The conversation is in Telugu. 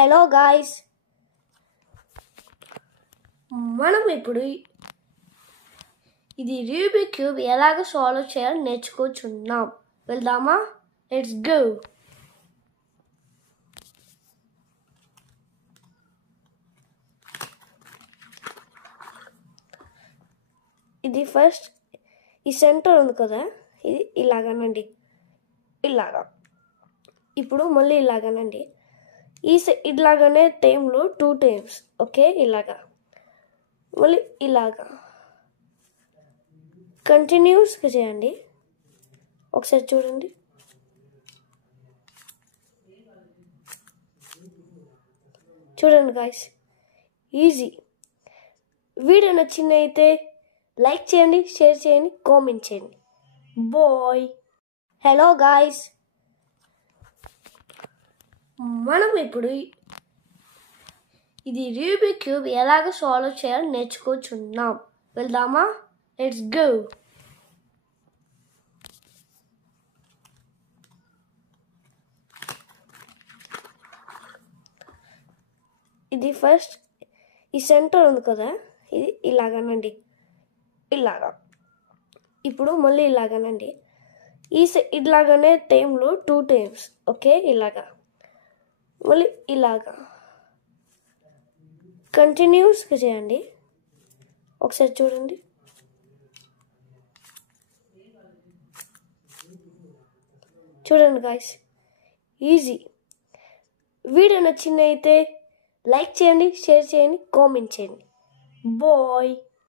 హలో గాయ్స్, మనం ఇప్పుడు ఇది రూబిక్ క్యూబ్ ఎలాగ సాల్వ్ చేయాలో నేర్చుకుంటున్నాం. వెళ్దామా? Let's go. ఇది ఫస్ట్ ఈ సెంటర్ ఉంది కదా, ఇది ఇలాగనండి, ఇలాగా. ఇప్పుడు మళ్ళీ ఇలాగనండి, ఇలాగనే టైంలో 2 times. ఓకే, ఇలాగా మళ్ళీ ఇలాగా కంటిన్యూస్గా చేయండి. ఒకసారి చూడండి. చూడండి గాయ్స్, ఈజీ. వీడియో నచ్చినైతే లైక్ చేయండి, షేర్ చేయండి, కామెంట్ చేయండి. బాయ్. హలో గాయ్స్, మనం ఇప్పుడు ఇది రూబిక్ క్యూబ్ ఎలాగ సాల్వ్ చేయాలో నేర్చుకుంటున్నాం. వెళ్దామా? Let's go. ఇది ఫస్ట్ ఈ సెంటర్ ఉంది కదా, ఇది ఇలాగనండి, ఇలాగా. ఇప్పుడు మళ్ళీ ఇలాగనండి, ఇలాగనే టైంలో 2 times. ఓకే, ఇలాగా మళ్ళీ ఇలాగా కంటిన్యూస్గా చేయండి. ఒకసారి చూడండి. చూడండి గాయ్స్, ఈజీ. వీడియో నచ్చినైతే లైక్ చేయండి, షేర్ చేయండి, కామెంట్ చేయండి. బాయ్.